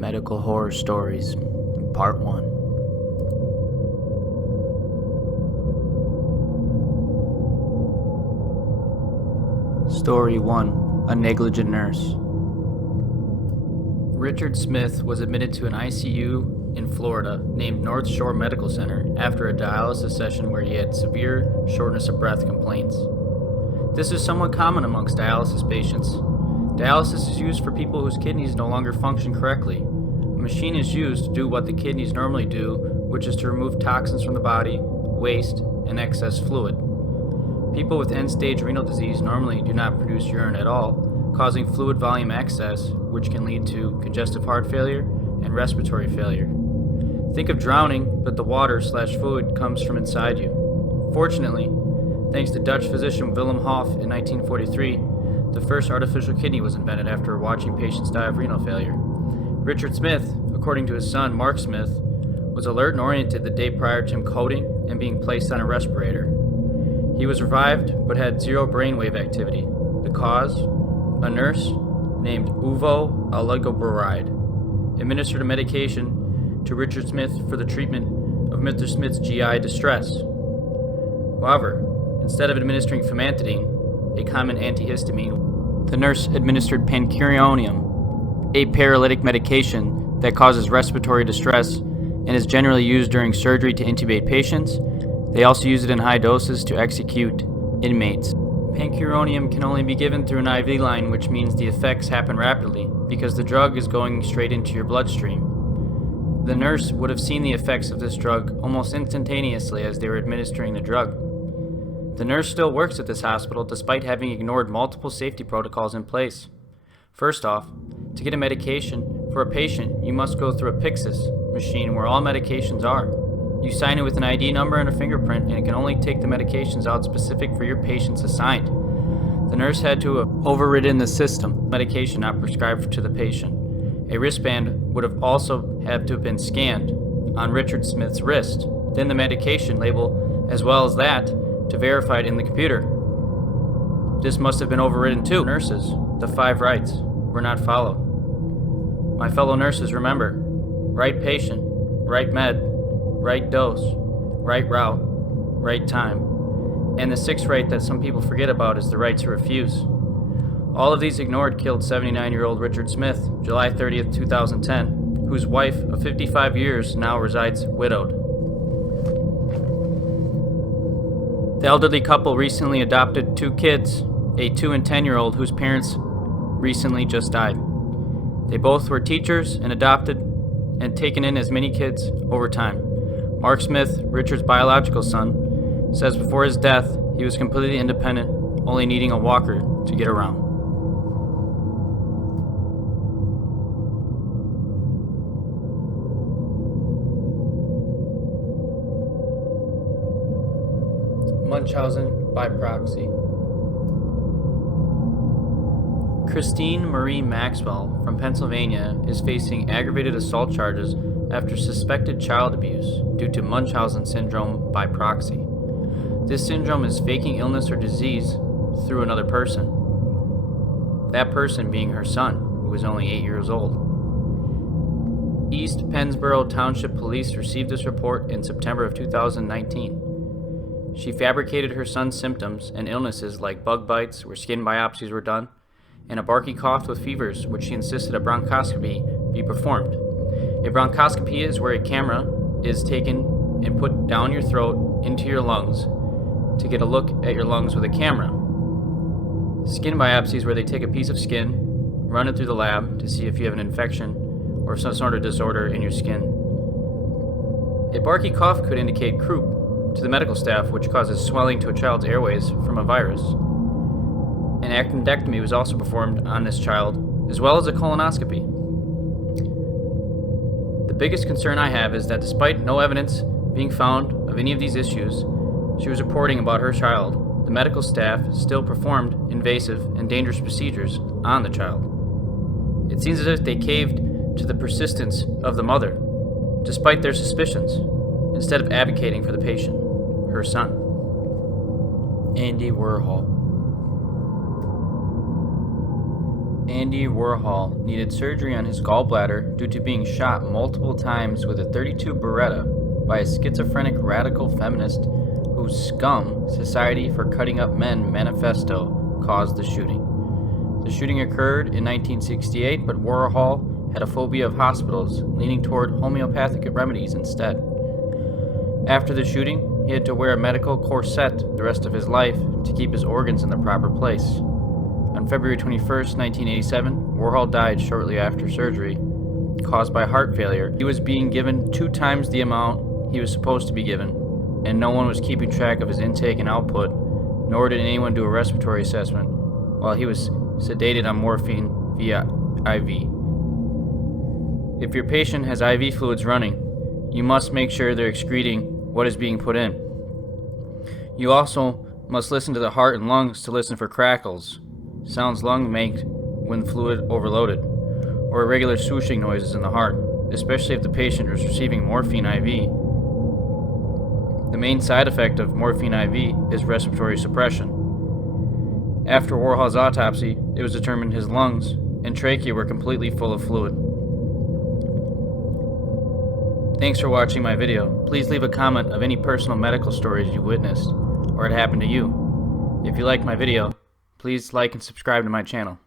Medical Horror Stories, Part 1. Story 1. A Negligent Nurse. Richard Smith was admitted to an ICU in Florida named North Shore Medical Center after a dialysis session where he had severe shortness of breath complaints. This is somewhat common amongst dialysis patients. Dialysis is used for people whose kidneys no longer function correctly. A machine is used to do what the kidneys normally do, which is to remove toxins from the body, waste, and excess fluid. People with end-stage renal disease normally do not produce urine at all, causing fluid volume excess, which can lead to congestive heart failure and respiratory failure. Think of drowning, but the water/fluid comes from inside you. Fortunately, thanks to Dutch physician Willem Hof in 1943, the first artificial kidney was invented after watching patients die of renal failure. Richard Smith, according to his son Mark Smith, was alert and oriented the day prior to him coding and being placed on a respirator. He was revived but had zero brainwave activity. The cause? A nurse named Uvo Oligoboride administered a medication to Richard Smith for the treatment of Mr. Smith's GI distress. However, instead of administering famotidine, a common antihistamine, the nurse administered pancuronium, a paralytic medication that causes respiratory distress and is generally used during surgery to intubate patients. They also use it in high doses to execute inmates. Pancuronium can only be given through an IV line, which means the effects happen rapidly because the drug is going straight into your bloodstream. The nurse would have seen the effects of this drug almost instantaneously as they were administering the drug. The nurse still works at this hospital despite having ignored multiple safety protocols in place. First off, to get a medication for a patient, you must go through a Pyxis machine where all medications are. You sign it with an ID number and a fingerprint, and it can only take the medications out specific for your patients assigned. The nurse had to have overridden the system, medication not prescribed to the patient. A wristband would have also had to have been scanned on Richard Smith's wrist, then the medication label as well as that to verify it in the computer. This must have been overridden too. Nurses, the 5 rights, were not followed. My fellow nurses, remember: right patient, right med, right dose, right route, right time. And the 6th right that some people forget about is the right to refuse. All of these ignored killed 79-year-old Richard Smith, July 30th, 2010, whose wife of 55 years now resides widowed. The elderly couple recently adopted 2 kids, a 2 and 10-year-old whose parents recently just died. They both were teachers and adopted and taken in as many kids over time. Mark Smith, Richard's biological son, says before his death he was completely independent, only needing a walker to get around. Munchausen by proxy. Christine Marie Maxwell from Pennsylvania is facing aggravated assault charges after suspected child abuse due to Munchausen syndrome by proxy. This syndrome is faking illness or disease through another person, that person being her son, who is only 8 years old. East Pennsboro Township Police received this report in September of 2019. She fabricated her son's symptoms and illnesses like bug bites where skin biopsies were done, and a barky cough with fevers, which she insisted a bronchoscopy be performed. A bronchoscopy is where a camera is taken and put down your throat into your lungs to get a look at your lungs with a camera. Skin biopsies where they take a piece of skin, run it through the lab to see if you have an infection or some sort of disorder in your skin. A barky cough could indicate croup to the medical staff, which causes swelling to a child's airways from a virus. An appendectomy was also performed on this child, as well as a colonoscopy. The biggest concern I have is that despite no evidence being found of any of these issues she was reporting about her child, the medical staff still performed invasive and dangerous procedures on the child. It seems as if they caved to the persistence of the mother, despite their suspicions, instead of advocating for the patient, her son. Andy Warhol. Andy Warhol needed surgery on his gallbladder due to being shot multiple times with a .32 Beretta by a schizophrenic radical feminist whose Scum Society for Cutting Up Men manifesto caused the shooting. The shooting occurred in 1968, but Warhol had a phobia of hospitals, leaning toward homeopathic remedies instead. After the shooting, he had to wear a medical corset the rest of his life to keep his organs in the proper place. On February 21, 1987, Warhol died shortly after surgery, caused by heart failure. He was being given 2 times the amount he was supposed to be given, and no one was keeping track of his intake and output, nor did anyone do a respiratory assessment, while he was sedated on morphine via IV. If your patient has IV fluids running, you must make sure they're excreting what is being put in. You also must listen to the heart and lungs to listen for crackles, sounds lungs make when fluid overloaded, or irregular swooshing noises in the heart, especially if the patient is receiving morphine IV. The main side effect of morphine IV is respiratory suppression. After Warhol's autopsy, it was determined his lungs and trachea were completely full of fluid. Thanks for watching my video. Please leave a comment of any personal medical stories you witnessed or it happened to you. If you liked my video, please like and subscribe to my channel.